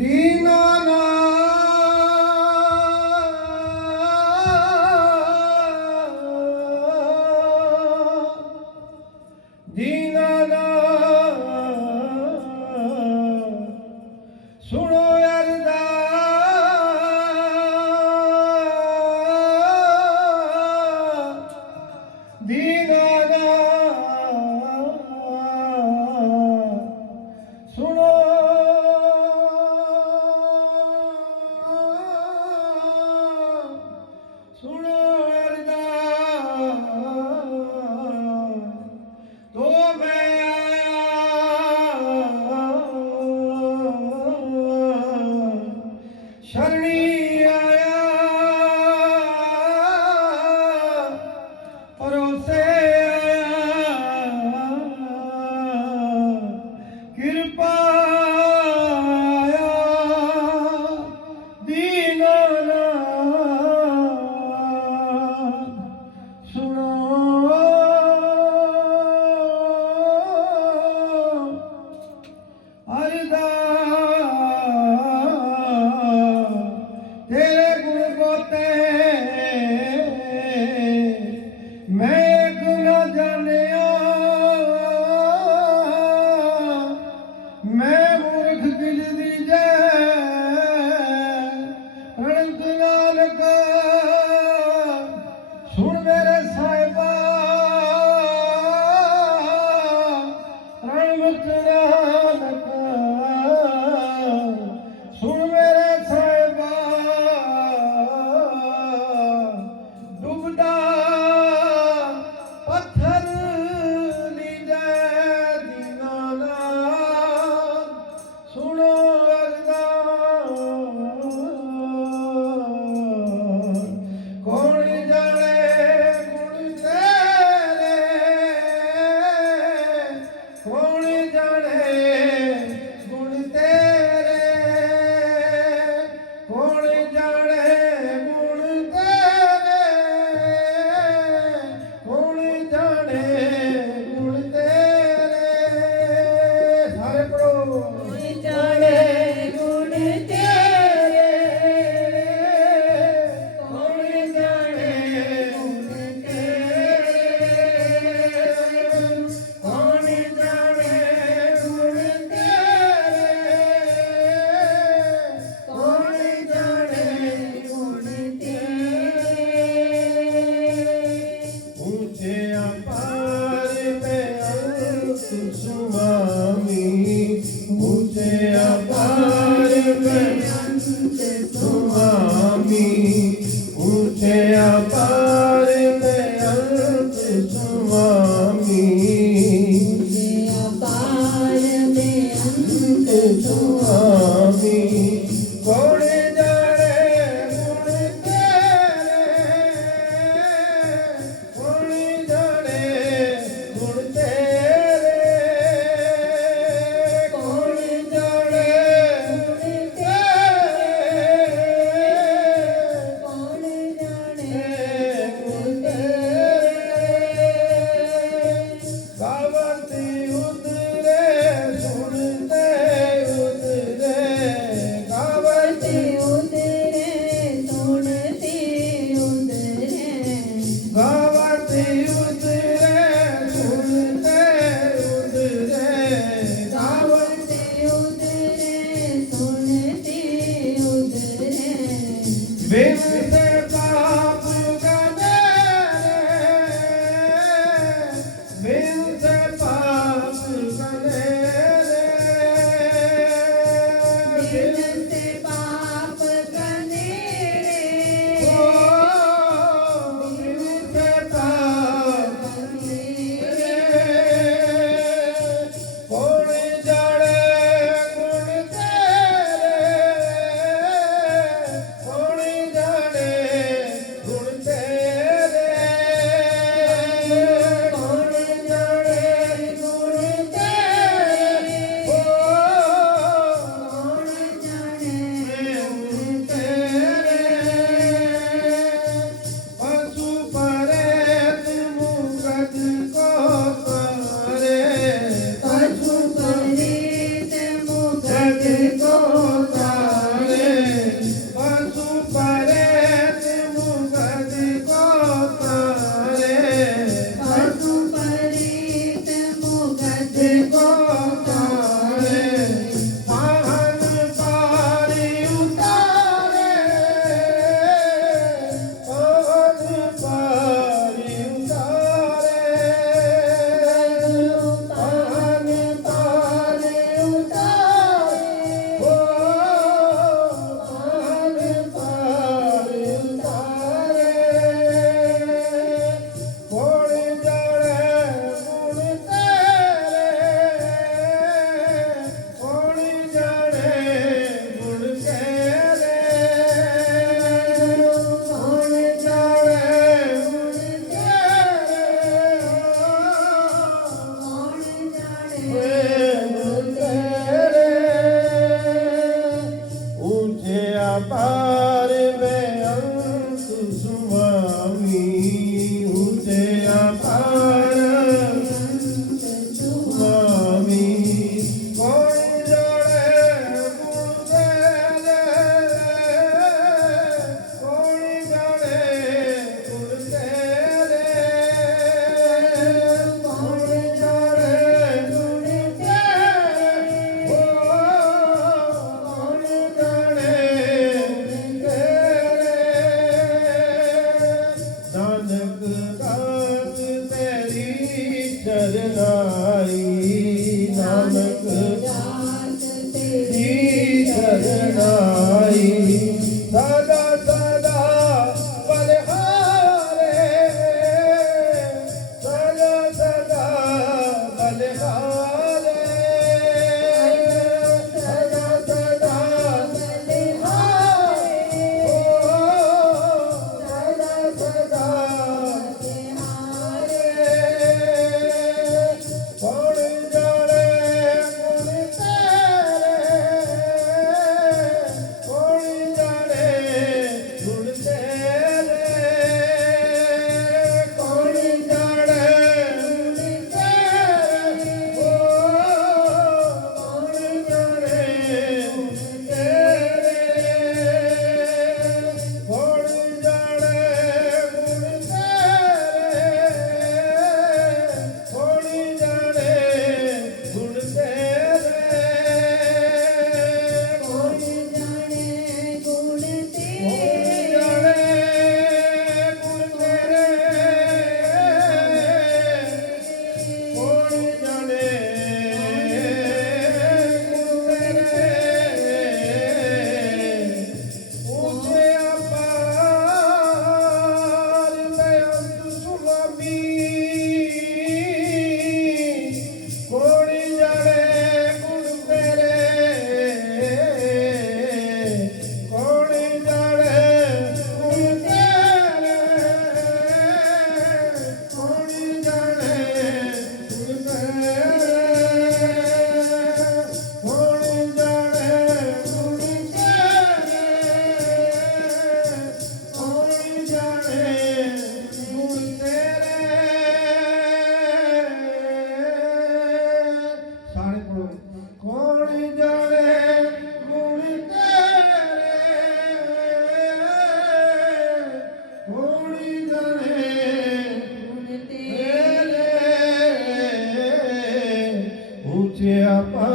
Din ਮੈਂ ਮੂਰਖ ਦਿਲ ਦੀ ਜੈ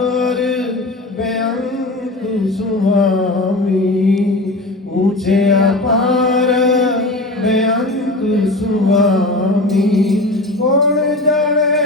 ਪਿਆਰ ਬੇਅੰਤ ਸੁਹਾਵੀ ऊंचे अपार बेअंत सुहामी कौन जाने